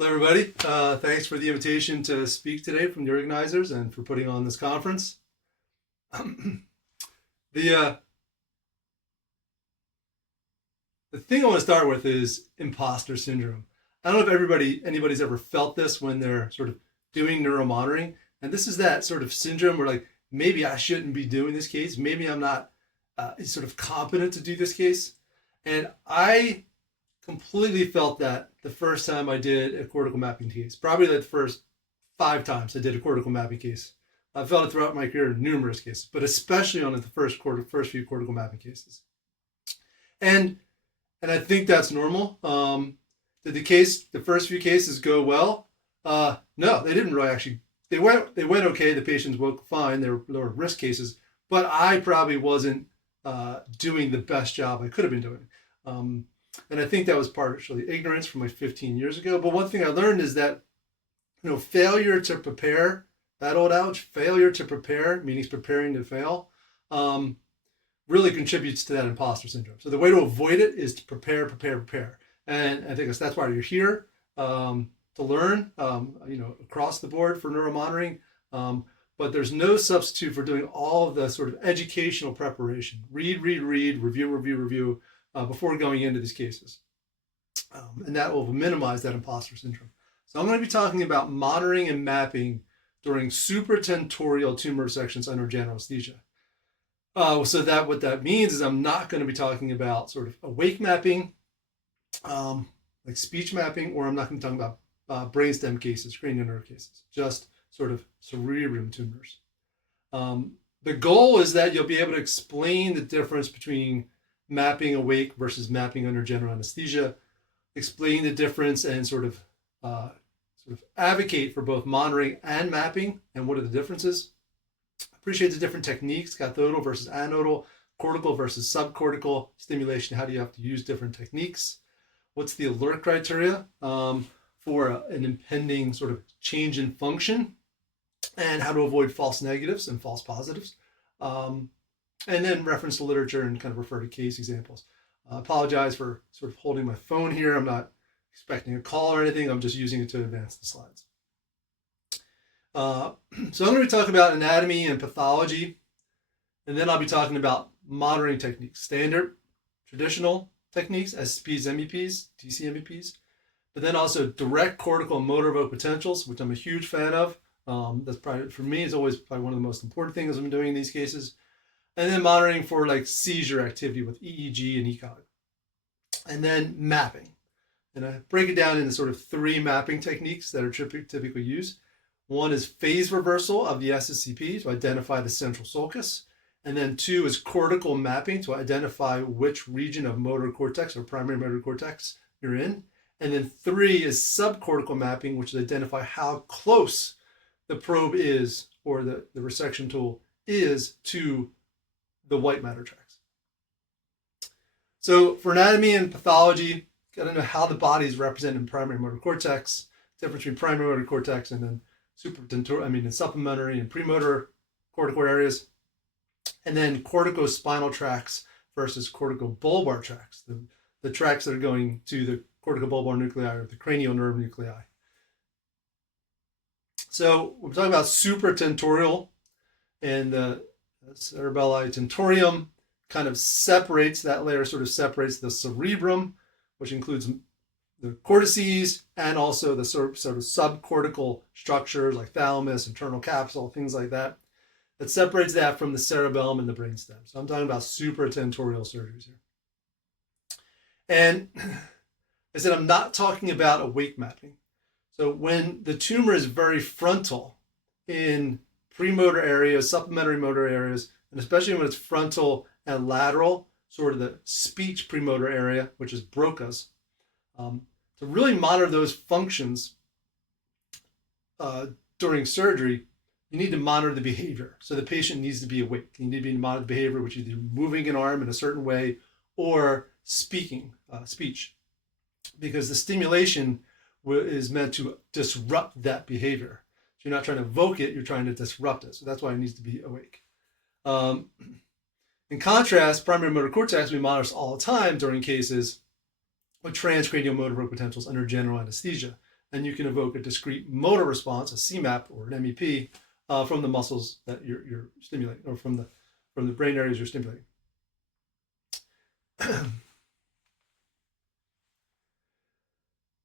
Hello, everybody. Thanks for the invitation to speak today from the organizers and for putting on this conference. the uh, the thing I want to start with is imposter syndrome. I don't know if anybody's ever felt this when they're sort of doing neuromonitoring, and this is that sort of syndrome where like maybe I shouldn't be doing this case, maybe I'm not sort of competent to do this case, and I completely felt that the first time I did a cortical mapping case, probably like the first 5 times I did a cortical mapping case. I felt it throughout my career in numerous cases, but especially on the first few cortical mapping cases. And and I think that's normal. Did the first few cases go well? No, they didn't really actually. They went okay. The patients woke fine. There were risk cases, but I probably wasn't doing the best job I could have been doing. Um, and I think that was partially ignorance from like 15 years ago. But one thing I learned is that failure to prepare, that old ouch, failure to prepare, meaning preparing to fail, um, really contributes to that imposter syndrome. So the way to avoid it is to prepare, prepare, prepare. And I think that's why you're here, to learn, across the board for neuromonitoring. But there's no substitute for doing all of the sort of educational preparation. Read, review, review, before going into these cases. And that will minimize that imposter syndrome. So I'm going to be talking about monitoring and mapping during supratentorial tumor resections under general anesthesia. So that what that means is I'm not going to be talking about sort of awake mapping, like speech mapping, or I'm not going to talk about brainstem cases, cranial nerve cases, just sort of cerebrum tumors. The goal is that you'll be able to explain the difference between mapping awake versus mapping under general anesthesia, explain the difference, and sort of advocate for both monitoring and mapping and what are the differences. Appreciate the different techniques, cathodal versus anodal, cortical versus subcortical stimulation. How do you have to use different techniques? What's the alert criteria for an impending sort of change in function, and how to avoid false negatives and false positives. And then reference the literature and kind of refer to case examples. Apologize for sort of holding my phone here. I'm not expecting a call or anything. I'm just using it to advance the slides. So I'm going to be talking about anatomy and pathology, and then I'll be talking about monitoring techniques, standard, traditional techniques, SCPs, MEPs, TC MEPs, but then also direct cortical and motor evoked potentials, which I'm a huge fan of. That's probably, for me, it's always probably one of the most important things I'm doing in these cases. And then monitoring for like seizure activity with EEG and ECOG. And then mapping. And I break it down into sort of 3 mapping techniques that are typically used. One is phase reversal of the SSCP to identify the central sulcus. And then 2 is cortical mapping to identify which region of motor cortex or primary motor cortex you're in. And then 3 is subcortical mapping, which is identify how close the probe is, or the resection tool is, to the white matter tracks. So for anatomy and pathology, got to know how the body is represented in primary motor cortex, difference between primary motor cortex and then in supplementary and premotor cortical areas, and then corticospinal tracts versus corticobulbar tracts, the tracts that are going to the corticobulbar nuclei or the cranial nerve nuclei. So we're talking about supratentorial, and the cerebelli tentorium kind of separates, that layer sort of separates the cerebrum, which includes the cortices and also the sort of subcortical structures like thalamus, internal capsule, things like that. That separates that from the cerebellum and the brainstem. So I'm talking about supratentorial surgeries here. And I said I'm not talking about awake mapping. So when the tumor is very frontal in premotor areas, supplementary motor areas, and especially when it's frontal and lateral, sort of the speech premotor area, which is Broca's, to really monitor those functions during surgery, you need to monitor the behavior. So the patient needs to be awake. You need to monitor the behavior, which is either moving an arm in a certain way or speaking, speech, because the stimulation is meant to disrupt that behavior. So you're not trying to evoke it, you're trying to disrupt it. So that's why it needs to be awake. In contrast, primary motor cortex we monitor all the time during cases with transcranial motor evoked potentials under general anesthesia. and you can evoke a discrete motor response, a CMAP or an MEP, from the muscles that you're stimulating, or from the brain areas you're stimulating.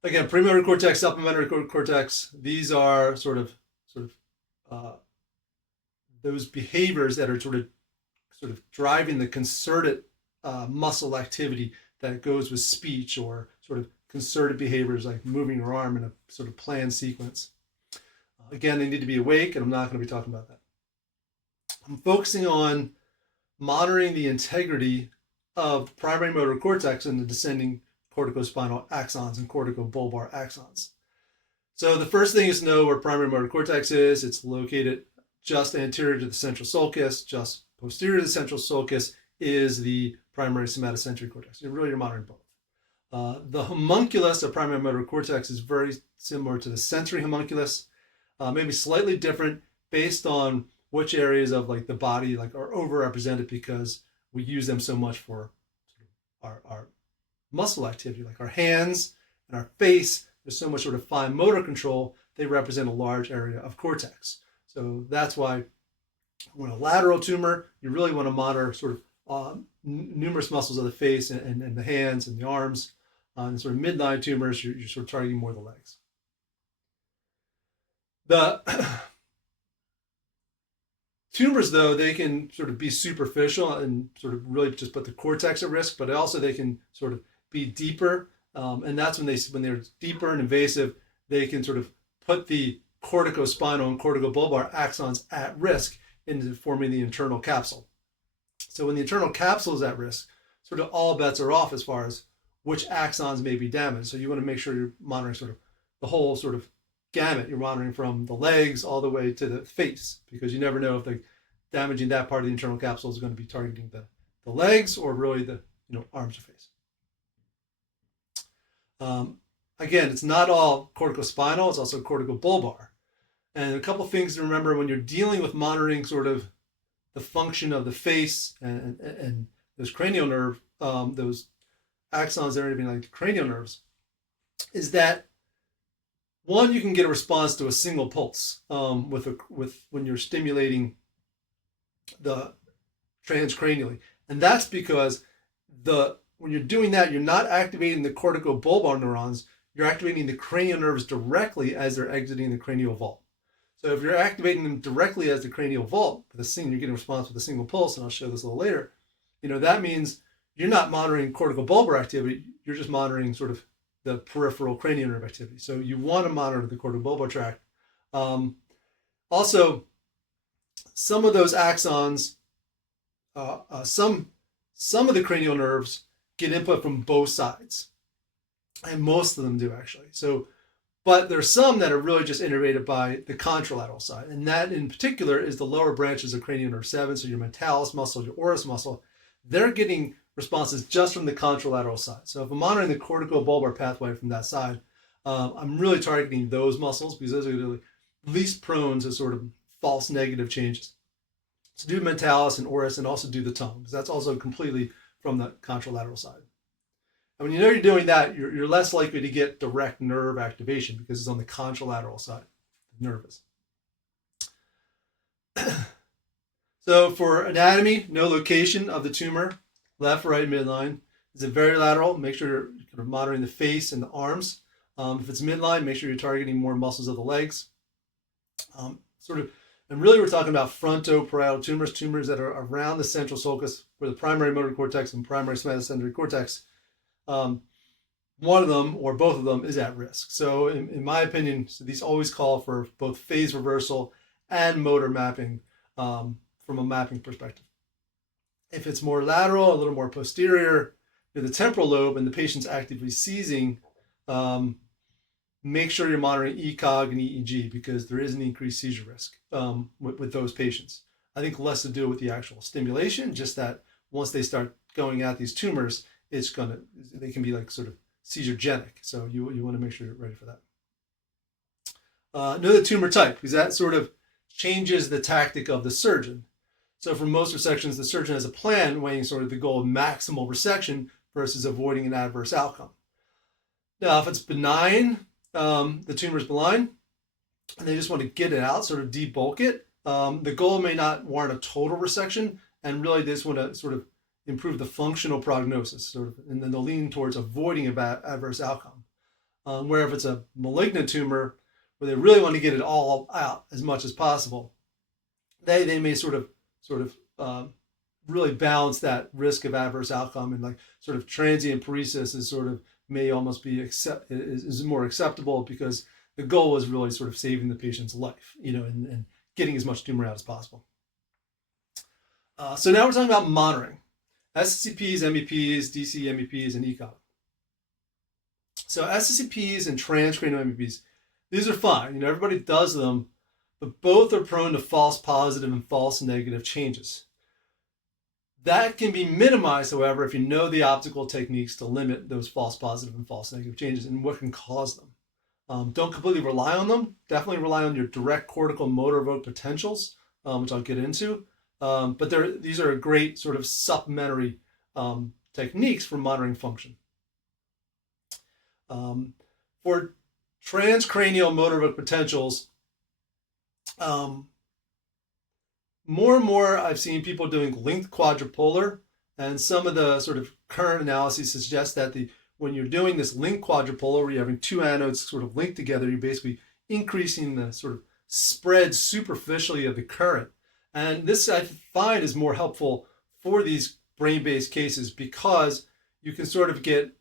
Again, premotor cortex, supplementary cortex. These are sort of those behaviors that are sort of driving the concerted muscle activity that goes with speech, or sort of concerted behaviors like moving your arm in a sort of planned sequence. Again, they need to be awake, and I'm not going to be talking about that. I'm focusing on monitoring the integrity of the primary motor cortex and the descending corticospinal axons and corticobulbar axons. So the first thing is to know where primary motor cortex is. It's located just anterior to the central sulcus. Just posterior to the central sulcus is the primary somatosensory cortex. So really, you're monitoring both. The homunculus of primary motor cortex is very similar to the sensory homunculus, maybe slightly different based on which areas of like the body like are overrepresented, because we use them so much for our muscle activity, like our hands and our face. There's so much sort of fine motor control. They represent a large area of cortex. So that's why when a lateral tumor, you really want to monitor sort of numerous muscles of the face and the hands and the arms. And sort of midline tumors, you're sort of targeting more the legs. The tumors, though, they can sort of be superficial and sort of really just put the cortex at risk, but also they can sort of be deeper. And that's when they're deeper and invasive, they can sort of put the corticospinal and corticobulbar axons at risk into forming the internal capsule. So when the internal capsule is at risk, sort of all bets are off as far as which axons may be damaged. So you want to make sure you're monitoring sort of the whole sort of gamut. You're monitoring from the legs all the way to the face, because you never know if damaging that part of the internal capsule is going to be targeting the legs or really the arms or face. Again, it's not all corticospinal, it's also corticobulbar. And a couple things to remember when you're dealing with monitoring sort of the function of the face and those cranial nerve, those axons that are being like the cranial nerves, is that one, you can get a response to a single pulse with when you're stimulating the transcranially, and that's because when you're doing that, you're not activating the corticobulbar neurons. You're activating the cranial nerves directly as they're exiting the cranial vault. So if you're activating them directly as the cranial vault, you're getting a response with a single pulse, and I'll show this a little later. That means you're not monitoring corticobulbar activity. You're just monitoring sort of the peripheral cranial nerve activity. So you want to monitor the corticobulbar tract. Also, some of those axons, some of the cranial nerves get input from both sides, and most of them do actually. So, but there's some that are really just innervated by the contralateral side, and that in particular is the lower branches of cranial nerve 7. So your mentalis muscle, your oris muscle, they're getting responses just from the contralateral side. So if I'm monitoring the corticobulbar pathway from that side, I'm really targeting those muscles because those are the least prone to sort of false negative changes. So do mentalis and oris, and also do the tongue, because that's also completely from the contralateral side. And when you know you're doing that, you're less likely to get direct nerve activation because it's on the contralateral side, the nervous. So for anatomy, no location of the tumor, left, right, midline. Is it very lateral? Make sure you're kind of monitoring the face and the arms. If it's midline, make sure you're targeting more muscles of the legs. And really we're talking about frontoparietal tumors that are around the central sulcus, where the primary motor cortex and primary somatosensory cortex, one of them or both of them is at risk. So in my opinion, these always call for both phase reversal and motor mapping from a mapping perspective. If it's more lateral, a little more posterior to the temporal lobe, and the patient's actively seizing, make sure you're monitoring ECOG and EEG, because there is an increased seizure risk with those patients. I think less to do with the actual stimulation, just that once they start going at these tumors, they can be like sort of seizure-genic. So you want to make sure you're ready for that. Know the tumor type, because that sort of changes the tactic of the surgeon. So for most resections, the surgeon has a plan weighing sort of the goal of maximal resection versus avoiding an adverse outcome. Now, if it's benign, the tumor is benign and they just want to get it out, sort of debulk it. The goal may not warrant a total resection, and really they just want to sort of improve the functional prognosis, sort of, and then they'll lean towards avoiding a bad adverse outcome. Where if it's a malignant tumor, where they really want to get it all out as much as possible, they may sort of really balance that risk of adverse outcome, and like sort of transient paresis is sort of may almost be is more acceptable because the goal is really sort of saving the patient's life, and getting as much tumor out as possible. So now we're talking about monitoring. SCCPs, MEPs, DC MEPs, and ECOG. So SCCPs and transcranial MEPs, these are fine. Everybody does them, but both are prone to false positive and false negative changes. That can be minimized, however, if you know the optical techniques to limit those false positive and false negative changes and what can cause them. Don't completely rely on them. Definitely rely on your direct cortical motor evoked potentials, which I'll get into. But these are a great sort of supplementary techniques for monitoring function. For transcranial motor evoked potentials, more and more I've seen people doing linked quadrupolar, and some of the sort of current analyses suggest that when you're doing this linked quadrupolar, where you're having two anodes sort of linked together, you're basically increasing the sort of spread superficially of the current. And this I find is more helpful for these brain-based cases because you can sort of get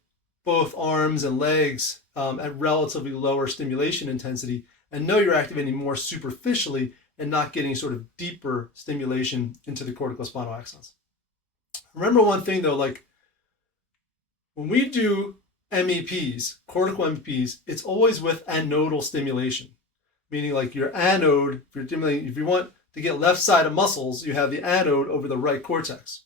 both arms and legs at relatively lower stimulation intensity and know you're activating more superficially and not getting sort of deeper stimulation into the corticospinal axons. Remember one thing though, like when we do MEPs, cortical MEPs, it's always with anodal stimulation, meaning like your anode, if you want to get left side of muscles, you have the anode over the right cortex.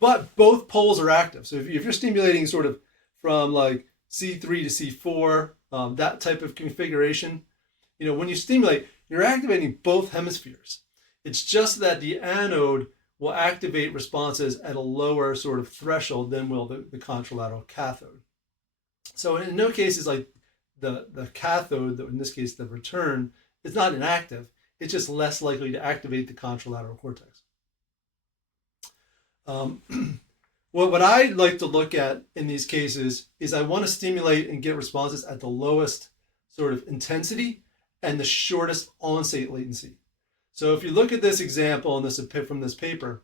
But both poles are active. So if you're stimulating sort of from like C3 to C4, that type of configuration, when you stimulate, you're activating both hemispheres. It's just that the anode will activate responses at a lower sort of threshold than will the contralateral cathode. So in no cases like the cathode, in this case the return, is not inactive. It's just less likely to activate the contralateral cortex. What I like to look at in these cases is I want to stimulate and get responses at the lowest sort of intensity and the shortest onset latency. So if you look at this example from this paper,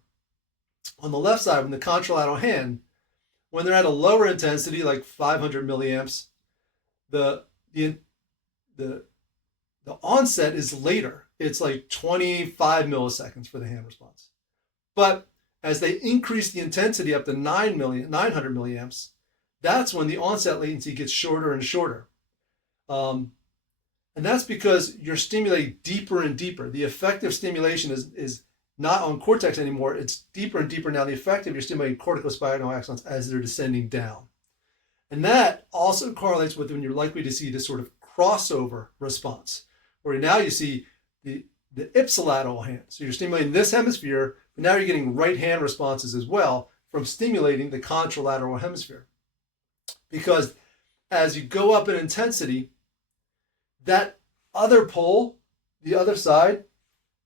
on the left side, when the contralateral hand, when they're at a lower intensity, like 500 milliamps, the onset is later. It's like 25 milliseconds for the hand response. But as they increase the intensity up to 900 milliamps, that's when the onset latency gets shorter and shorter. And that's because you're stimulating deeper and deeper. The effective stimulation is not on cortex anymore. It's deeper and deeper now. The effective, you're stimulating corticospinal axons as they're descending down. And that also correlates with when you're likely to see this sort of crossover response, where now you see the ipsilateral hand. So you're stimulating this hemisphere, but now you're getting right hand responses as well from stimulating the contralateral hemisphere. Because as you go up in intensity, that other pole, the other side,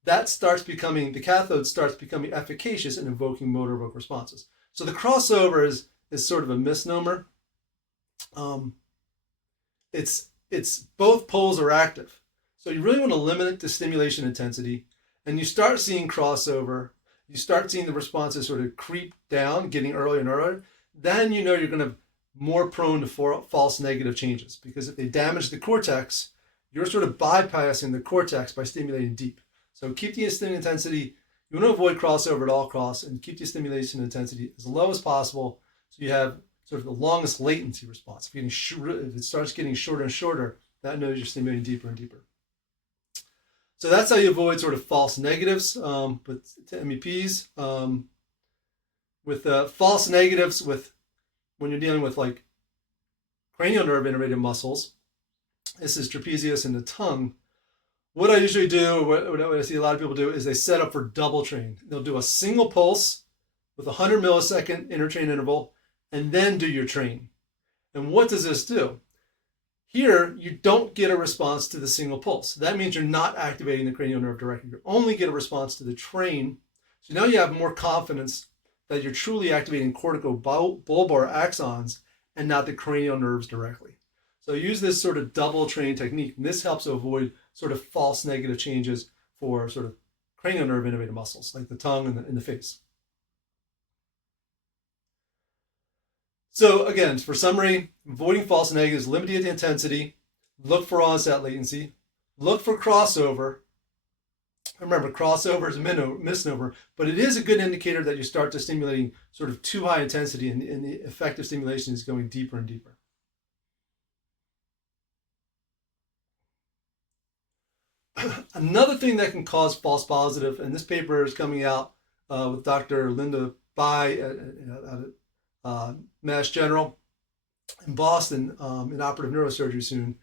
the cathode starts becoming efficacious in evoking motor evoked responses. So the crossover is sort of a misnomer. It's both poles are active. So you really want to limit it to stimulation intensity, and you start seeing crossover. You start seeing the responses sort of creep down, getting earlier and earlier. Then you're going to be more prone to false negative changes, because if they damage the cortex, you're sort of bypassing the cortex by stimulating deep. So keep the stimulation intensity. You want to avoid crossover at all costs and keep the stimulation intensity as low as possible, so you have sort of the longest latency response. If it starts getting shorter and shorter, that knows you're stimulating deeper and deeper. So that's how you avoid sort of false negatives with MEPs. With false negatives, when you're dealing with like cranial nerve innervated muscles, this is trapezius and the tongue. What I usually do, what I see a lot of people do, is they set up for double train. They'll do a single pulse with 100 millisecond intertrain interval, and then do your train. And what does this do? Here, you don't get a response to the single pulse. That means you're not activating the cranial nerve directly. You only get a response to the train. So now you have more confidence that you're truly activating cortical bulbar axons and not the cranial nerves directly. So use this sort of double train technique. And this helps to avoid sort of false negative changes for sort of cranial nerve innervated muscles like the tongue and the face. So again, for summary, avoiding false negatives, limiting the intensity, look for onset latency, look for crossover. Remember, crossover is a misnomer, but it is a good indicator that you start to stimulating sort of too high intensity and the effective stimulation is going deeper and deeper. Another thing that can cause false positive, and this paper is coming out with Dr. Linda Bai at Mass General in Boston in operative neurosurgery soon,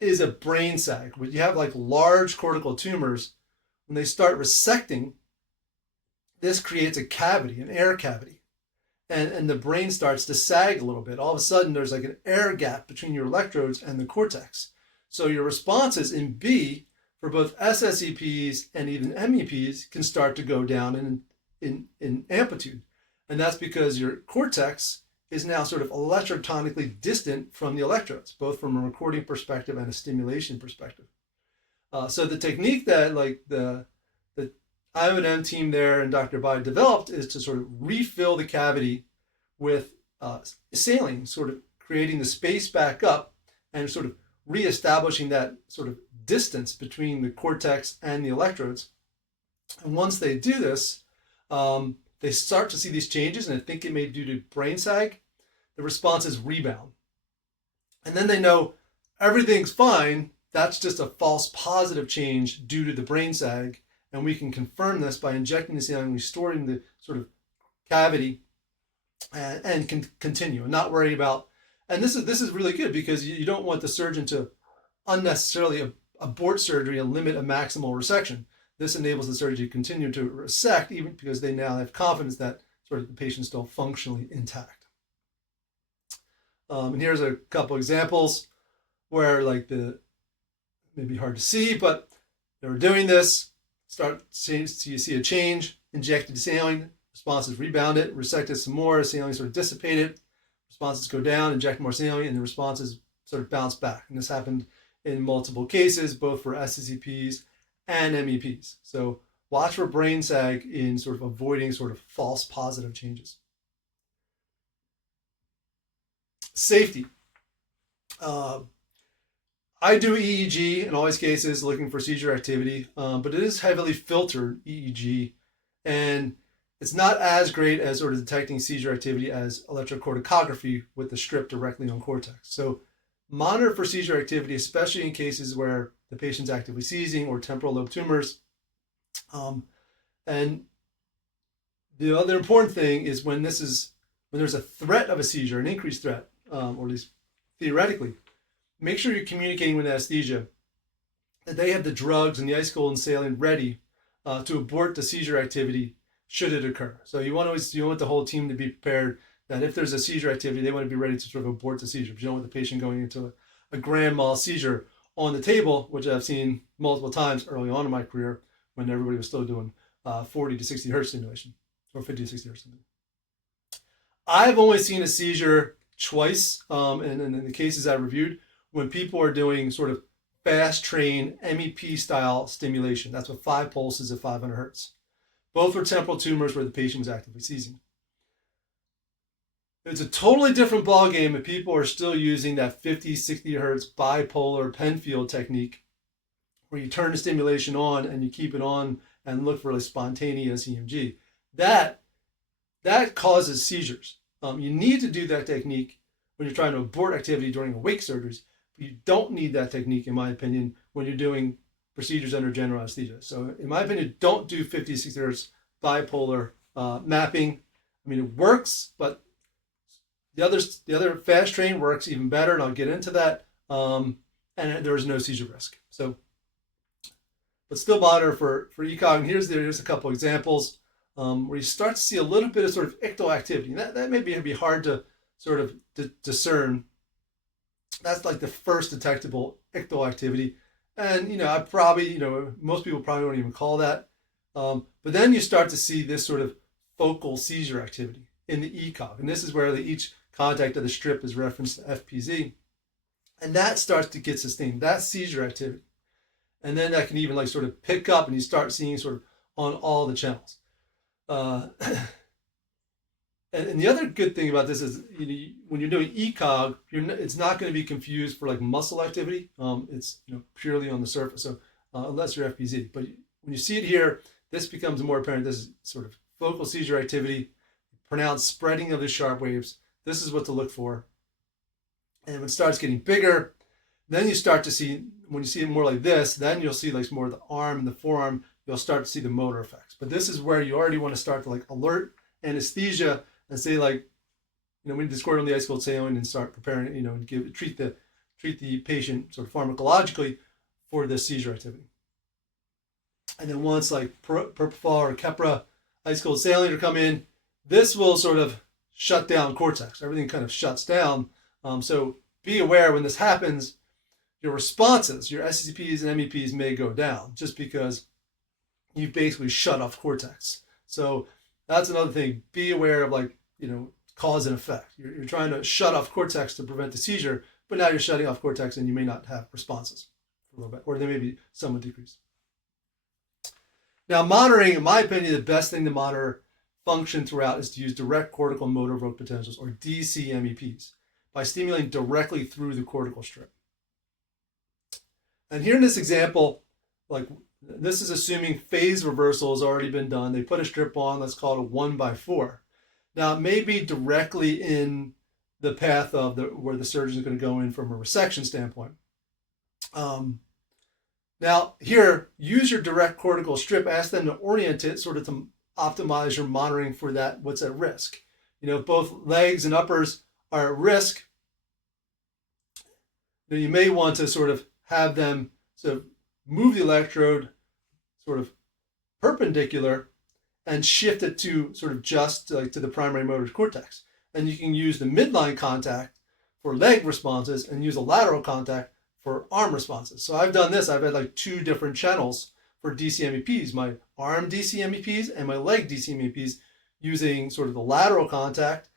is a brain sag. When you have like large cortical tumors, when they start resecting, this creates a cavity, an air cavity, and the brain starts to sag a little bit. All of a sudden, there's like an air gap between your electrodes and the cortex. So your responses in B for both SSEPs and even MEPs can start to go down in amplitude. And that's because your cortex is now sort of electrotonically distant from the electrodes, both from a recording perspective and a stimulation perspective. So the technique that like the I&M team there and Dr. Bai developed is to sort of refill the cavity with saline, sort of creating the space back up and sort of reestablishing that sort of distance between the cortex and the electrodes. And once they do this, they start to see these changes, and I think it may be due to brain sag. The responses rebound. And then they know everything's fine. That's just a false positive change due to the brain sag. And we can confirm this by injecting the saline, restoring the sort of cavity, and can continue and not worry about. And this is really good because you don't want the surgeon to unnecessarily abort surgery and limit a maximal resection. This enables the surgeon to continue to resect, even because they now have confidence that sort of the patient's still functionally intact. And here's a couple examples where like maybe hard to see, but they were doing this. So you see a change, injected saline, responses rebounded, resected some more, saline sort of dissipated, responses go down, inject more saline, and the responses sort of bounce back. And this happened in multiple cases, both for SCCPs and MEPs. So watch for brain sag in sort of avoiding sort of false positive changes. Safety. I do EEG in all these cases looking for seizure activity, but it is heavily filtered EEG, and it's not as great as sort of detecting seizure activity as electrocorticography with the strip directly on cortex. So monitor for seizure activity, especially in cases where the patient's actively seizing or temporal lobe tumors. And the other important thing is when there's a threat of a seizure, an increased threat, or at least theoretically, make sure you're communicating with anesthesia that they have the drugs and the ice cold and saline ready to abort the seizure activity should it occur. So you want the whole team to be prepared that if there's a seizure activity, they want to be ready to sort of abort the seizure. But you don't want the patient going into a grand mal seizure on the table, which I've seen multiple times early on in my career when everybody was still doing 40 to 60 hertz stimulation or 50 to 60 hertz stimulation. I've only seen a seizure twice in the cases I reviewed when people are doing sort of fast train MEP style stimulation. That's with 5 pulses at 500 hertz. Both were temporal tumors where the patient was actively seizing. It's a totally different ballgame if people are still using that 50, 60 hertz bipolar Penfield technique where you turn the stimulation on and you keep it on and look for a spontaneous EMG. That causes seizures. You need to do that technique when you're trying to abort activity during awake surgeries. But you don't need that technique, in my opinion, when you're doing procedures under general anesthesia. So in my opinion, don't do 50, 60 hertz bipolar mapping. I mean, it works, but the other fast train works even better, and I'll get into that. And there is no seizure risk. So, but still monitor for ECOG. And here's a couple examples where you start to see a little bit of sort of ictal activity. And that may be hard to sort of discern. That's like the first detectable ictal activity. And, I probably, most people probably don't even call that. But then you start to see this sort of focal seizure activity in the ECOG. And this is where each contact of the strip is referenced to FPZ. And that starts to get sustained. That's seizure activity. And then that can even like sort of pick up and you start seeing sort of on all the channels. And the other good thing about this is when you're doing ECOG, it's not going to be confused for like muscle activity. It's purely on the surface. So unless you're FPZ, but when you see it here, this becomes more apparent. This is sort of focal seizure activity, pronounced spreading of the sharp waves. This is what to look for. And when it starts getting bigger, then you start to see, when you see it more like this, then you'll see like more of the arm and the forearm, you'll start to see the motor effects. But this is where you already want to start to like alert anesthesia and say like, we need to squirt on the ice cold saline and start preparing, and treat the patient sort of pharmacologically for this seizure activity. And then once like propofol or Keppra ice cold saline to come in, this will sort of shut down cortex. Everything kind of shuts down. So be aware when this happens, your responses, your SCPs and MEPs may go down just because you've basically shut off cortex. So that's another thing. Be aware of like, cause and effect. You're trying to shut off cortex to prevent the seizure, but now you're shutting off cortex and you may not have responses for a little bit, or they may be somewhat decreased. Now, monitoring, in my opinion, the best thing to monitor function throughout is to use direct cortical motor evoked potentials, or DCMEPs, by stimulating directly through the cortical strip. And here in this example, like this is assuming phase reversal has already been done. They put a strip on, let's call it a 1x4. Now, it may be directly in the path of where the surgeon is going to go in from a resection standpoint. Now, here, use your direct cortical strip. Ask them to orient it sort of to optimize your monitoring for that, what's at risk. If both legs and uppers are at risk, you may want to sort of have them sort of move the electrode sort of perpendicular and shift it to sort of just like to the primary motor cortex. And you can use the midline contact for leg responses and use a lateral contact for arm responses. So I've done this. I've had like 2 different channels for DCMEPs, my arm DCMEPs and my leg DCMEPs, using sort of the lateral contact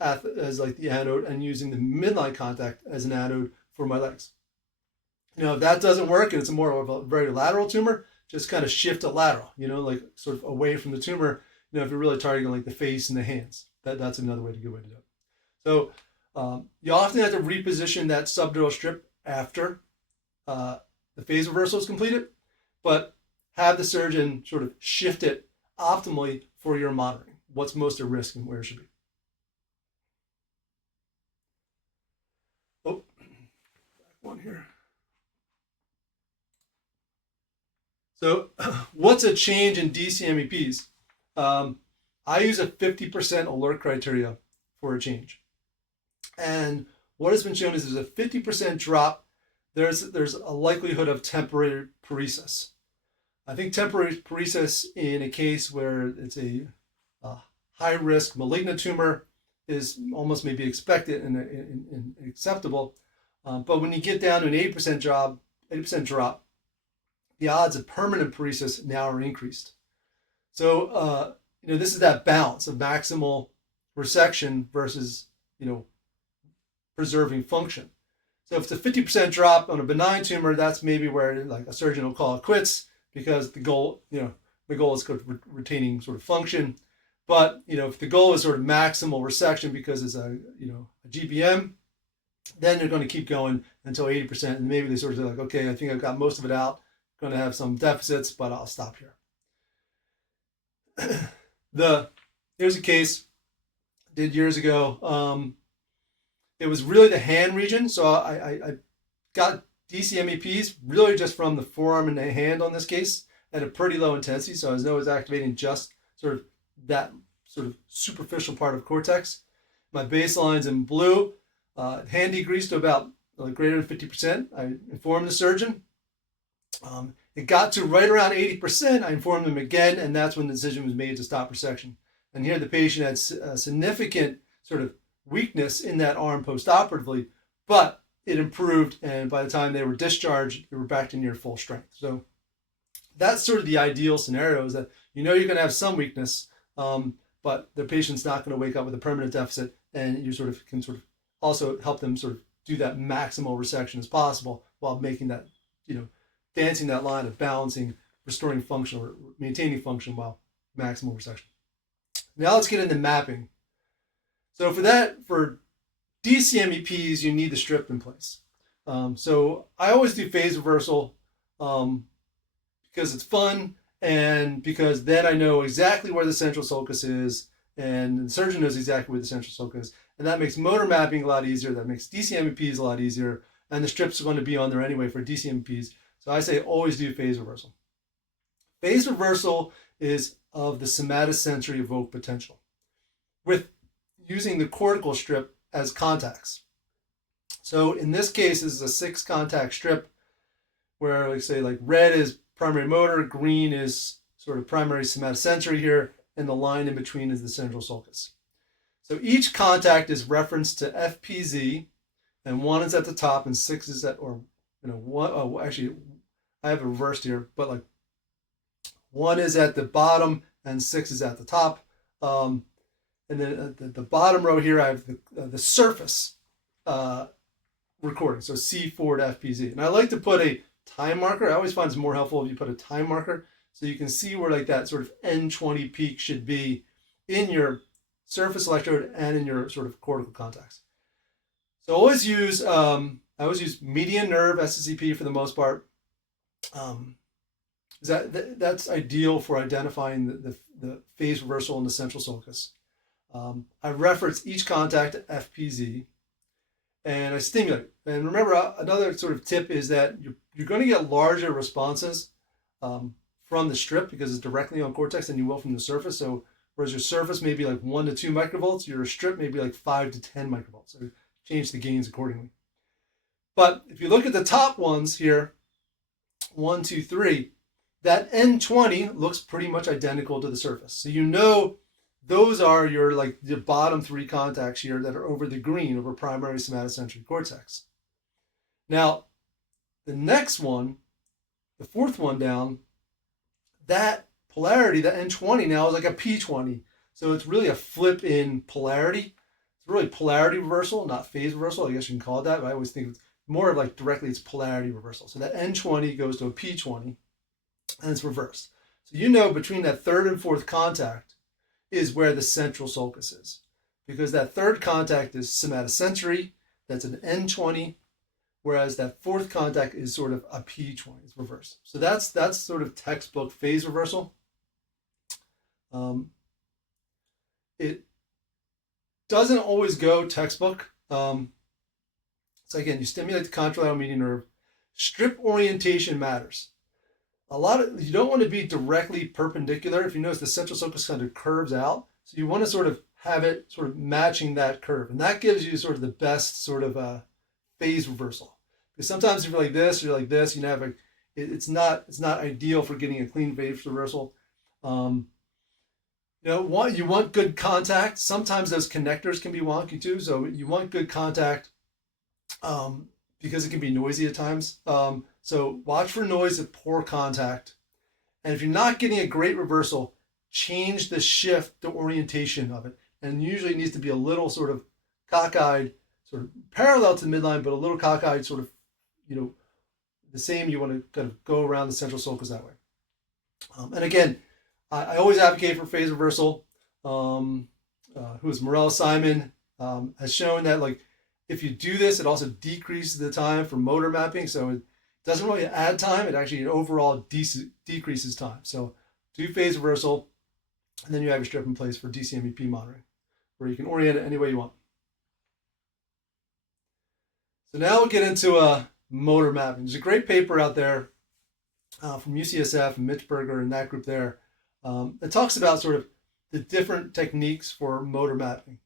as like the anode and using the midline contact as an anode for my legs. If that doesn't work and it's more of a very lateral tumor, just kind of shift it lateral, like sort of away from the tumor, if you're really targeting like the face and the hands. That's another good way to do it. So you often have to reposition that subdural strip after the phase reversal is completed, but have the surgeon sort of shift it optimally for your monitoring, what's most at risk and where it should be. Oh, back one here. So what's a change in DCMEPs? I use a 50% alert criteria for a change. And what has been shown is there's a 50% drop. There's a likelihood of temporary paresis. I think temporary paresis in a case where it's a high-risk malignant tumor is almost maybe expected and acceptable. But when you get down to an 80% drop, the odds of permanent paresis now are increased. So, this is that balance of maximal resection versus, preserving function. So if it's a 50% drop on a benign tumor, that's maybe where like a surgeon will call it quits because the goal is retaining sort of function. But, if the goal is sort of maximal resection because it's a GBM, then they're going to keep going until 80%. And maybe they sort of say like, okay, I think I've got most of it out. Going to have some deficits, but I'll stop here. Here's a case I did years ago. It was really the hand region. So I got DCMEPs really just from the forearm and the hand on this case at a pretty low intensity. So I was activating just sort of that sort of superficial part of cortex. My baseline's in blue. Hand decreased to about greater than 50%. I informed the surgeon. It got to right around 80%. I informed them again, and that's when the decision was made to stop resection. And here the patient had significant sort of weakness in that arm postoperatively, but it improved, and by the time they were discharged, they were back to near full strength. So that's sort of the ideal scenario, is that you're going to have some weakness, but the patient's not going to wake up with a permanent deficit, and you sort of can sort of also help them sort of do that maximal resection as possible while making that, dancing that line of balancing, restoring function, or maintaining function while maximal resection. Now let's get into mapping. So for DCMEPs, you need the strip in place. So I always do phase reversal because it's fun, and because then I know exactly where the central sulcus is, and the surgeon knows exactly where the central sulcus is, and that makes motor mapping a lot easier. That makes DCMEPs a lot easier, and the strips are going to be on there anyway for DCMEPs. So I say always do phase reversal. Phase reversal is of the somatosensory evoked potential, with using the cortical strip as contacts. So in this case, this is a 6 contact strip where, like, say, like red is primary motor, green is sort of primary somatosensory here, and the line in between is the central sulcus. So each contact is referenced to FPZ, and 1 is at the top and 6 is at, or one, oh, actually I have it reversed here, but like 1 is at the bottom and 6 is at the top. And then the bottom row here, I have the surface recording, so C4 to FPZ. And I like to put a time marker. I always find it's more helpful if you put a time marker, so you can see where like that sort of N20 peak should be in your surface electrode and in your sort of cortical contacts. So I always use median nerve SSEP for the most part. That's ideal for identifying the phase reversal in the central sulcus. I reference each contact to FPZ, and I stimulate. And remember, another sort of tip is that you're going to get larger responses from the strip because it's directly on cortex than you will from the surface. So whereas your surface may be like 1 to 2 microvolts, your strip may be like 5 to 10 microvolts. So change the gains accordingly. But if you look at the top ones here, 1, 2, 3, that N20 looks pretty much identical to the surface. So those are your the bottom 3 contacts here that are over the green, over primary somatosensory cortex. Now, the next one, the 4th one down, that polarity, that N20 now is like a P20. So it's really a flip in polarity. It's really polarity reversal, not phase reversal. I guess you can call it that, but I always think it's more of like directly it's polarity reversal. So that N20 goes to a P20 and it's reversed. So between that 3rd and 4th contact is where the central sulcus is, because that 3rd contact is somatosensory, that's an N20, whereas that 4th contact is sort of a P20, it's reversed. So that's sort of textbook phase reversal. It doesn't always go textbook. So again, you stimulate the contralateral median nerve. Strip orientation matters. You don't want to be directly perpendicular. If you notice, the central sulcus kind of curves out. So you want to sort of have it sort of matching that curve. And that gives you sort of the best sort of phase reversal. Because sometimes if you're like this, it's not ideal for getting a clean phase reversal. You want good contact. Sometimes those connectors can be wonky too. So you want good contact because it can be noisy at times. So watch for noise at poor contact. And if you're not getting a great reversal, change the shift, the orientation of it. And usually it needs to be a little sort of cockeyed, sort of parallel to the midline, but a little cockeyed, sort of, the same. You want to kind of go around the central sulcus that way. And again, I always advocate for phase reversal. Who is Morel Simon, has shown that if you do this, it also decreases the time for motor mapping. So it doesn't really add time. It actually overall decreases time. So do phase reversal, and then you have your strip in place for DCMEP monitoring, where you can orient it any way you want. So now we'll get into motor mapping. There's a great paper out there from UCSF and Mitch Berger and that group there. It talks about sort of the different techniques for motor mapping.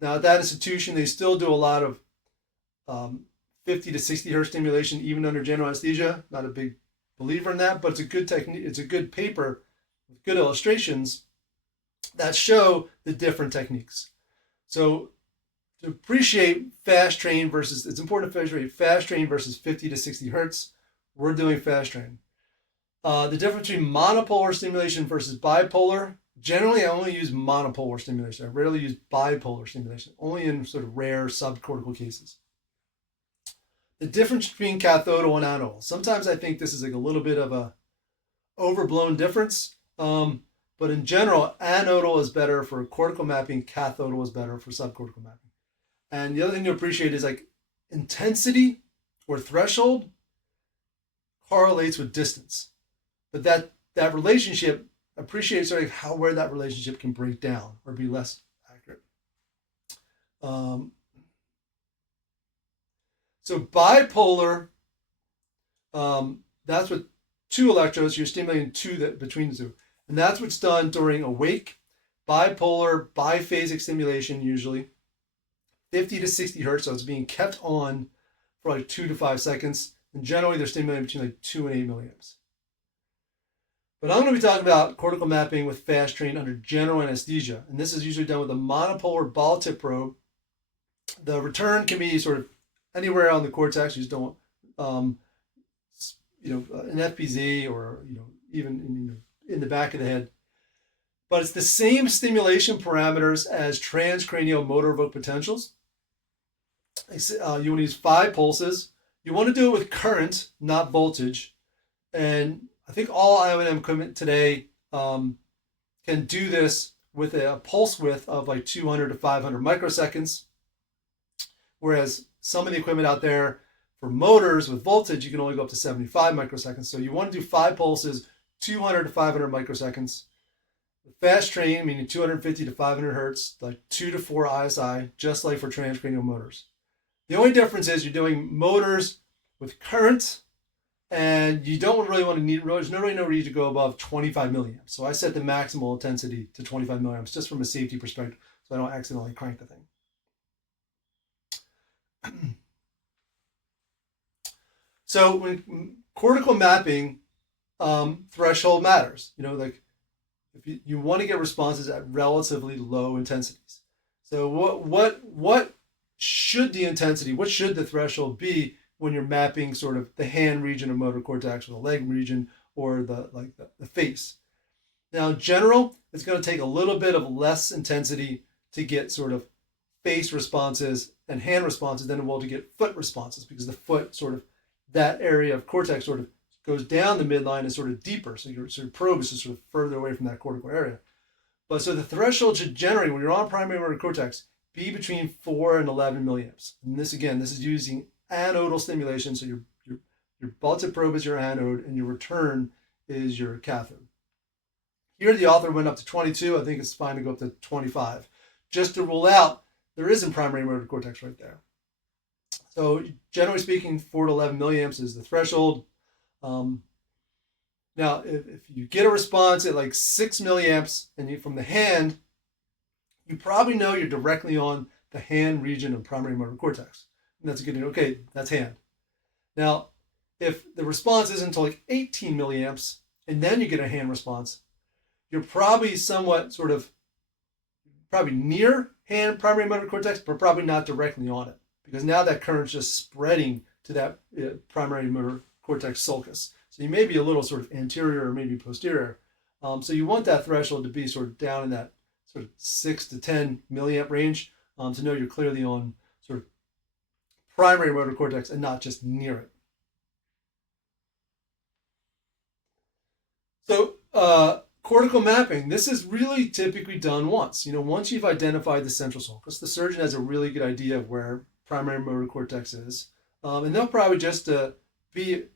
Now at that institution, they still do a lot of 50 to 60 hertz stimulation, even under general anesthesia. Not a big believer in that, but it's a good technique. It's a good paper with good illustrations that show the different techniques. So to appreciate fast train versus, it's important to appreciate fast train versus 50 to 60 hertz. We're doing fast train. The difference between monopolar stimulation versus bipolar. Generally, I only use monopolar stimulation. I rarely use bipolar stimulation, only in sort of rare subcortical cases. The difference between cathodal and anodal. Sometimes I think this is like a little bit of a overblown difference, but in general, anodal is better for cortical mapping, cathodal is better for subcortical mapping. And the other thing to appreciate is like intensity or threshold correlates with distance, but that relationship, appreciate sort of where that relationship can break down or be less accurate. So bipolar, that's with two electrodes, you're stimulating between the two. And that's what's done during awake, bipolar, biphasic stimulation usually, 50 to 60 hertz, so it's being kept on for like 2 to 5 seconds. And generally they're stimulating between like 2 and 8 milliamps. But I'm going to be talking about cortical mapping with fast train under general anesthesia. And this is usually done with a monopolar ball tip probe. The return can be sort of anywhere on the cortex. You just don't, an FPZ or, even in the back of the head. But it's the same stimulation parameters as transcranial motor evoked potentials. You want to use 5 pulses. You want to do it with current, not voltage. And I think all IOM equipment today can do this with a pulse width of like 200 to 500 microseconds. Whereas some of the equipment out there for motors with voltage, you can only go up to 75 microseconds. So you want to do 5 pulses, 200 to 500 microseconds. Fast train, meaning 250 to 500 hertz, like 2 to 4 ISI, just like for transcranial motors. The only difference is you're doing motors with current, and you don't really want to there's no need to go above 25 milliamps. So I set the maximal intensity to 25 milliamps just from a safety perspective, so I don't accidentally crank the thing. So when cortical mapping, threshold matters. Like if you want to get responses at relatively low intensities. So what should the intensity, what should the threshold be when you're mapping sort of the hand region of motor cortex or the leg region or the face? Now, in general, it's going to take a little bit of less intensity to get sort of face responses and hand responses than it will to get foot responses, because the foot sort of, that area of cortex sort of goes down the midline and sort of deeper. So your sort of probe is just sort of further away from that cortical area. But so the threshold should generally, when you're on primary motor cortex, be between 4 and 11 milliamps. And this is using anodal stimulation. So your ball tip probe is your anode and your return is your cathode. Here the author went up to 22. I think it's fine to go up to 25. Just to rule out, there isn't primary motor cortex right there. So generally speaking, 4 to 11 milliamps is the threshold. Now, if you get a response at like 6 milliamps and from the hand, you probably know you're directly on the hand region of primary motor cortex. And that's a good news. Okay, that's hand. Now, if the response isn't until like 18 milliamps and then you get a hand response, you're probably somewhat sort of probably near hand primary motor cortex, but probably not directly on it, because now that current's just spreading to that primary motor cortex sulcus. So you may be a little sort of anterior or maybe posterior. So you want that threshold to be sort of down in that sort of 6 to 10 milliamp range to know you're clearly on sort of primary motor cortex and not just near it. So cortical mapping, this is really typically done once. Once you've identified the central sulcus, the surgeon has a really good idea of where primary motor cortex is. And they'll probably just be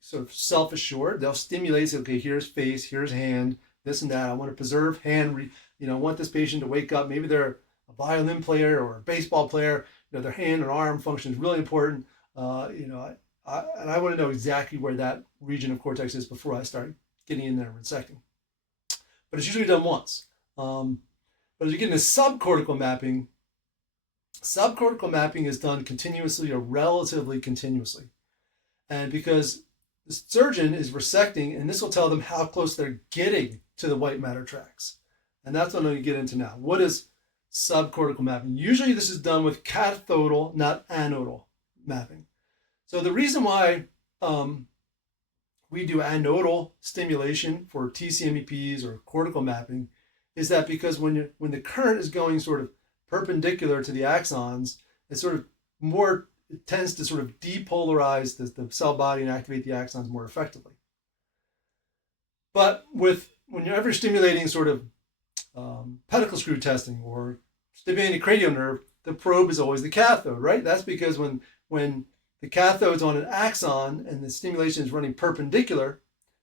sort of self-assured. They'll stimulate, say, okay, here's face, here's hand, this and that. I want to preserve hand. I want this patient to wake up. Maybe they're a violin player or a baseball player. Their hand and arm function is really important. And I want to know exactly where that region of cortex is before I start getting in there and resecting. But it's usually done once. But as you get into subcortical mapping is done continuously or relatively continuously. And because the surgeon is resecting, and this will tell them how close they're getting to the white matter tracts. And that's what I'm going to get into now. What is subcortical mapping. Usually this is done with cathodal, not anodal mapping. So the reason why we do anodal stimulation for TCMEPs or cortical mapping is that because when the current is going sort of perpendicular to the axons, it sort of more, it tends to sort of depolarize the cell body and activate the axons more effectively. But whenever you're stimulating sort of pedicle screw testing or stimulating a cranial nerve, the probe is always the cathode, right? That's because when the cathode's on an axon and the stimulation is running perpendicular,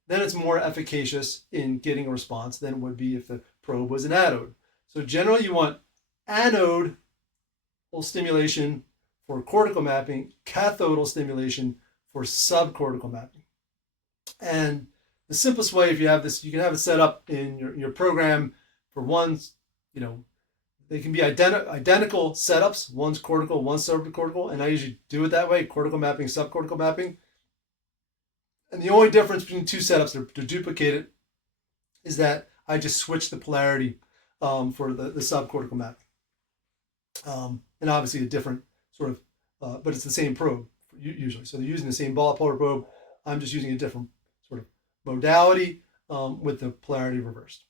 then it's more efficacious in getting a response than it would be if the probe was an anode. So generally you want anode stimulation for cortical mapping, cathodal stimulation for subcortical mapping. And the simplest way, if you have this, you can have it set up in your program for one's, they can be identical setups. One's cortical, one's subcortical, and I usually do it that way, cortical mapping, subcortical mapping. And the only difference between two setups, they're duplicated, is that I just switch the polarity for the subcortical mapping. And obviously a different sort of, but it's the same probe usually. So they're using the same bipolar probe. I'm just using a different sort of modality with the polarity reversed.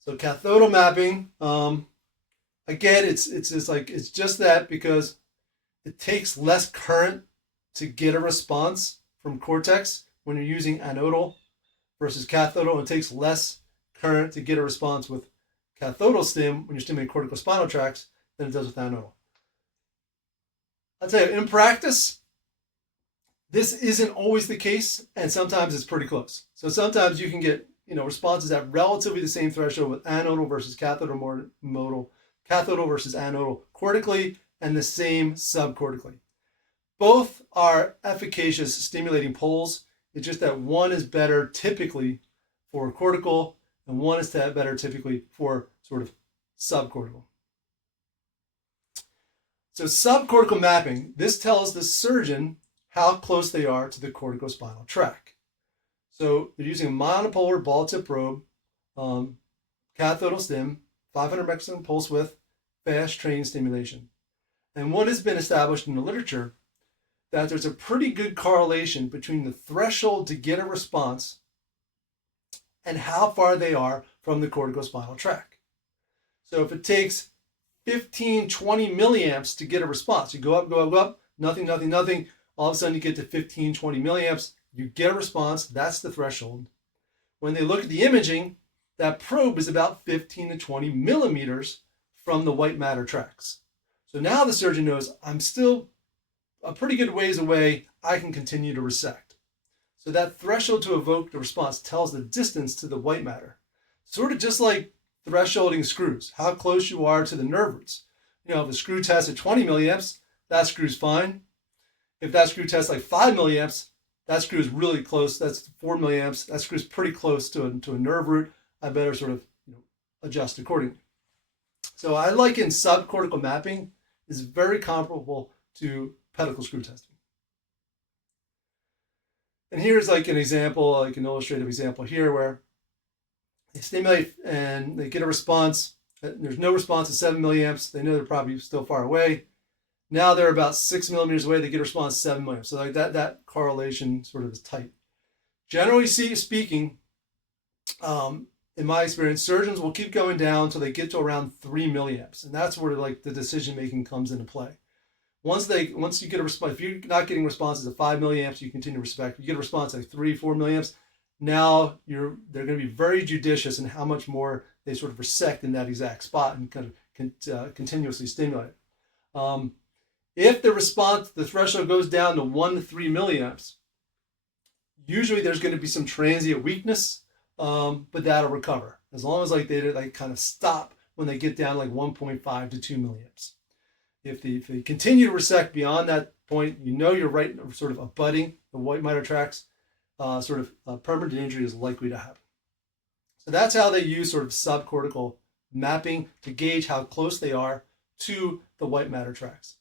So cathodal mapping, again, it's just that because it takes less current to get a response from cortex when you're using anodal versus cathodal. It takes less current to get a response with cathodal stim when you're stimulating corticospinal tracts than it does with anodal. I'll tell you, in practice, this isn't always the case, and sometimes it's pretty close. So sometimes you can get responses at relatively the same threshold with anodal versus cathodal modal, cathodal versus anodal cortically, and the same subcortically. Both are efficacious stimulating poles. It's just that one is better typically for cortical, and one is better typically for sort of subcortical. So subcortical mapping, this tells the surgeon how close they are to the corticospinal tract. So they're using a monopolar ball tip probe, cathodal stim, 500 microseconds pulse width, fast train stimulation. And what has been established in the literature, that there's a pretty good correlation between the threshold to get a response and how far they are from the corticospinal tract. So if it takes 15, 20 milliamps to get a response, you go up, nothing, all of a sudden you get to 15, 20 milliamps, you get a response, that's the threshold. When they look at the imaging, that probe is about 15 to 20 millimeters from the white matter tracts. So now the surgeon knows I'm still a pretty good ways away, I can continue to resect. So that threshold to evoke the response tells the distance to the white matter. Sort of just like thresholding screws, how close you are to the nerve roots. If a screw tests at 20 milliamps, that screw's fine. If that screw tests like 5 milliamps, that screw is really close. That's 4 milliamps. That screw is pretty close to a nerve root. I better sort of adjust accordingly. So I liken subcortical mapping is very comparable to pedicle screw testing. And here's like an example, like an illustrative example here where they stimulate and they get a response. There's no response at 7 milliamps. They know they're probably still far away. Now they're about 6 millimeters away. They get a response 7 milliamps. So like that correlation sort of is tight. Generally speaking, in my experience, surgeons will keep going down until they get to around 3 milliamps, and that's where like the decision making comes into play. Once you get a response, if you're not getting responses at 5 milliamps, you continue to respect. You get a response at 3, 4 milliamps. Now they're going to be very judicious in how much more they sort of resect in that exact spot and kind of continuously stimulate. If the threshold goes down to 1 to 3 milliamps, usually there's going to be some transient weakness, but that'll recover as long as they kind of stop when they get down like 1.5 to 2 milliamps. If they continue to resect beyond that point, you're right, sort of abutting the white matter tracts, permanent injury is likely to happen. So that's how they use sort of subcortical mapping to gauge how close they are to the white matter tracts.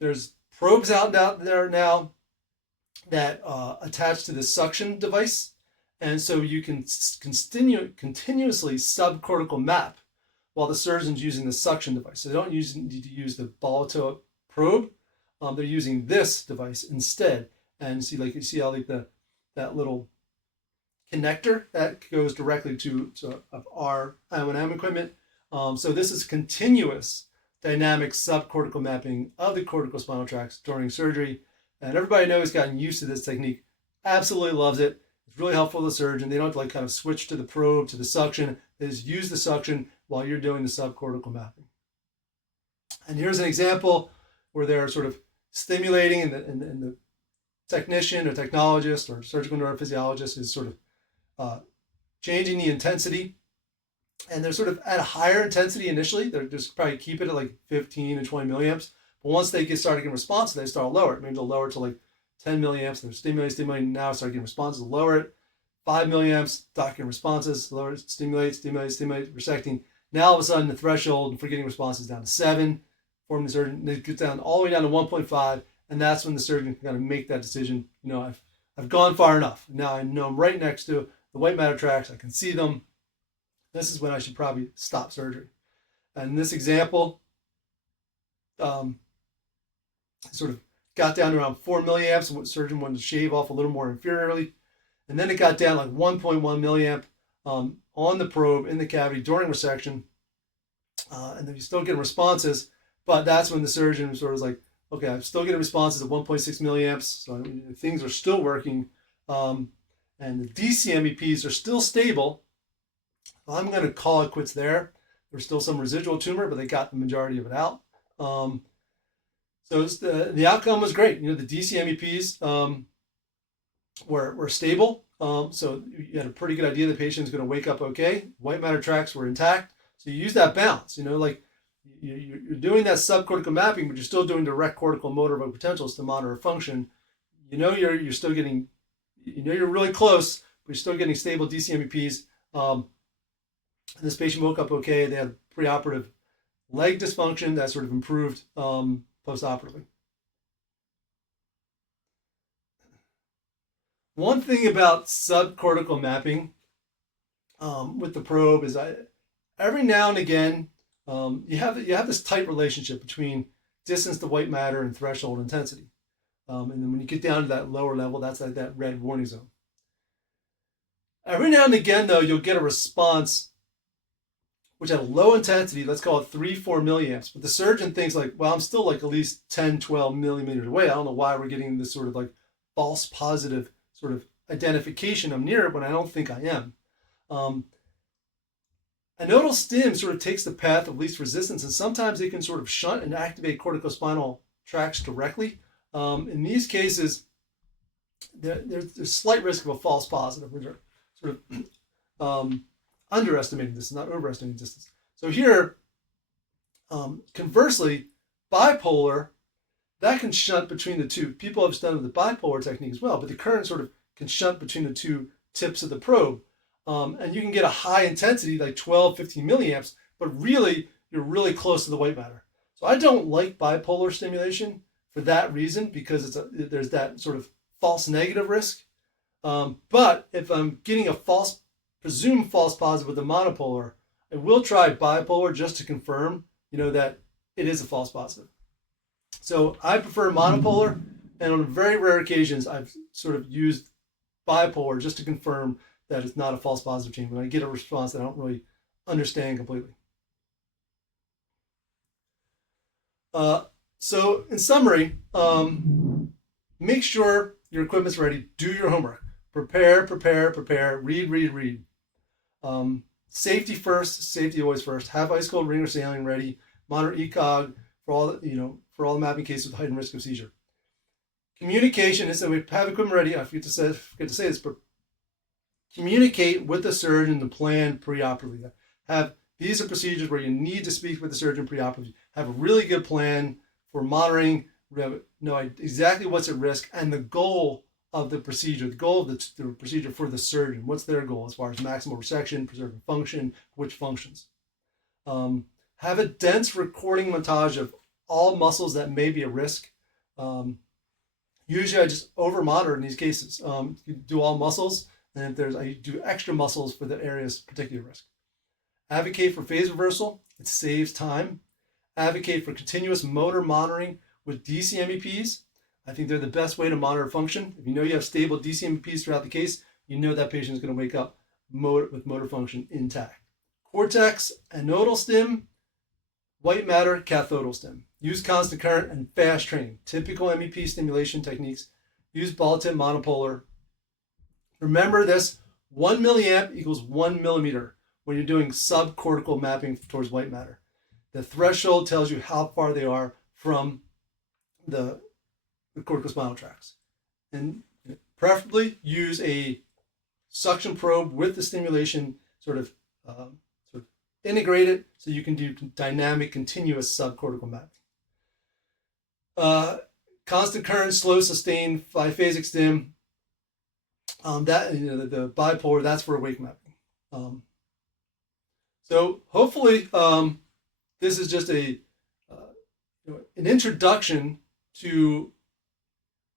There's probes out there now that attach to the suction device, and so you can continuously subcortical map while the surgeon's using the suction device. So they don't need to use the ball toe probe. They're using this device instead. And see, like you see how like that little connector that goes directly to our I1M equipment. So this is continuous dynamic subcortical mapping of the cortical spinal tracts during surgery. And everybody I know has gotten used to this technique. Absolutely loves it. It's really helpful to the surgeon. They don't have to like kind of switch to the probe, to the suction. They just use the suction while you're doing the subcortical mapping. And here's an example where they're sort of stimulating and the technician or technologist or surgical neurophysiologist is sort of changing the intensity. And they're sort of at a higher intensity initially. They're just probably keep it at like 15 and 20 milliamps. But once they start getting response, they start lower it. Maybe they'll lower it to like 10 milliamps. They're stimulating. Now start getting responses. Lower it. 5 milliamps. Start getting responses. Lower it. Stimulate. Resecting. Now all of a sudden the threshold for getting responses down to 7. Forming the surgeon. It gets down all the way down to 1.5. And that's when the surgeon can kind of make that decision. You know, I've gone far enough. Now I know I'm right next to the white matter tracts. I can see them. This is when I should probably stop surgery. And in this example, sort of got down to around 4 milliamps, and the surgeon wanted to shave off a little more inferiorly. And then it got down like 1.1 milliamp on the probe in the cavity during resection. And then you still get responses, but that's when the surgeon sort of was like, okay, I'm still getting responses at 1.6 milliamps, so things are still working. And the DCMEPs are still stable. I'm going to call it quits there. There's still some residual tumor, but they got the majority of it out. So the outcome was great. You know, the DCMEPs were stable. So you had a pretty good idea the patient's going to wake up okay. White matter tracts were intact. So you use that balance. You know, like you're doing that subcortical mapping, but you're still doing direct cortical motor potentials to monitor function. You know, you're still getting, you know, you're really close, but you're still getting stable DCMEPs. This patient woke up okay. They had preoperative leg dysfunction that sort of improved postoperatively. One thing about subcortical mapping with the probe is every now and again you have this tight relationship between distance to white matter and threshold intensity. And then when you get down to that lower level, that's like that red warning zone. Every now and again, though, you'll get a response which at a low intensity, let's call it 3-4 milliamps. But the surgeon thinks like, well, I'm still like at least 10-12 millimeters away. I don't know why we're getting this sort of like false positive sort of identification I'm near it when I don't think I am. A nodal stim sort of takes the path of least resistance, and sometimes they can sort of shunt and activate corticospinal tracts directly. In these cases, there's slight risk of a false positive. We're sort of underestimating distance, not overestimating distance. So here, conversely, bipolar, that can shunt between the two. People have done the bipolar technique as well, but the current sort of can shunt between the two tips of the probe. And you can get a high intensity, like 12, 15 milliamps, but really, you're really close to the white matter. So I don't like bipolar stimulation for that reason, because there's that sort of false negative risk. But if I'm getting a presumed false positive with a monopolar, I will try bipolar just to confirm, that it is a false positive. So I prefer monopolar, and on very rare occasions, I've sort of used bipolar just to confirm that it's not a false positive chain when I get a response that I don't really understand completely. So in summary, make sure your equipment's ready. Do your homework. Prepare, read. Safety first, safety always first. Have ice cold ring or saline ready. Monitor ECOG for all the mapping cases with heightened risk of seizure. Communication is that we have equipment ready. I forget to say this, but communicate with the surgeon the plan preoperatively. These are procedures where you need to speak with the surgeon preoperatively. Have a really good plan for monitoring. Know exactly what's at risk and the goal of the procedure. The goal of the procedure for the surgeon. What's their goal as far as maximal resection, preserving function, which functions. Have a dense recording montage of all muscles that may be at risk. Usually I just over monitor in these cases. You do all muscles, and if I do extra muscles for the areas of particular risk. Advocate for phase reversal. It saves time. Advocate for continuous motor monitoring with DC MEPs. I think they're the best way to monitor function. If you know you have stable DC MEPs throughout the case, you know that patient is going to wake up with motor function intact. Cortex and nodal stim, white matter, cathodal stim. Use constant current and fast train. Typical MEP stimulation techniques. Use ball tip monopolar. Remember this, 1 milliamp equals 1 millimeter when you're doing subcortical mapping towards white matter. The threshold tells you how far they are from the cortical spinal tracts. And preferably use a suction probe with the stimulation sort of integrated so you can do dynamic continuous subcortical mapping. Constant current, slow sustained biphasic stim. The bipolar, that's for wake mapping. So hopefully this is just an introduction to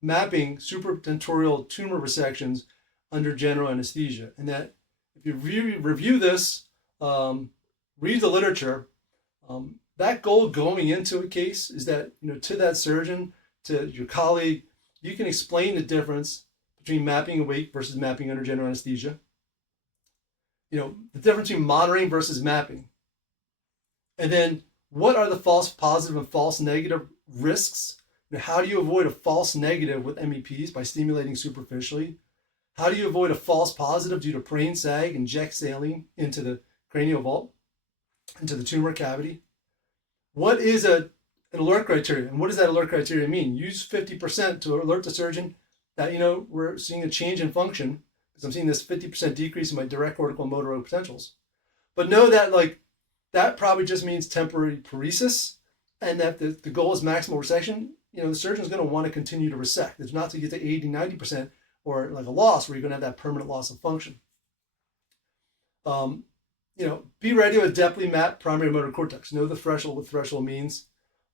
mapping supratentorial tumor resections under general anesthesia, and that if you review this, read the literature, that goal going into a case is that, to that surgeon, to your colleague, you can explain the difference between mapping awake versus mapping under general anesthesia. The difference between monitoring versus mapping. And then what are the false positive and false negative risks? How do you avoid a false negative with MEPs by stimulating superficially? How do you avoid a false positive due to brain sag, inject saline into the cranial vault, into the tumor cavity? What is an alert criteria? And what does that alert criteria mean? Use 50% to alert the surgeon that, we're seeing a change in function because I'm seeing this 50% decrease in my direct cortical and motor potentials. But know that that probably just means temporary paresis, and that the goal is maximal resection. The surgeon's going to want to continue to resect. It's not to get to 80, 90% or like a loss where you're going to have that permanent loss of function. Be ready to adeptly map primary motor cortex. Know the threshold, what threshold means.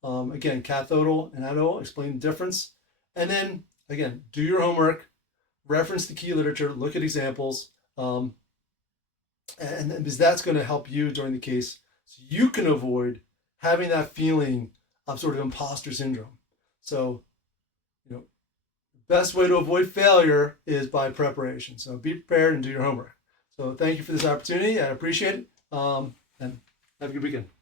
Again, cathodal and anodal, explain the difference. And then, again, do your homework, reference the key literature, look at examples, and because that's going to help you during the case so you can avoid having that feeling of sort of imposter syndrome. So, the best way to avoid failure is by preparation. So be prepared and do your homework. So thank you for this opportunity. I appreciate it. And have a good weekend.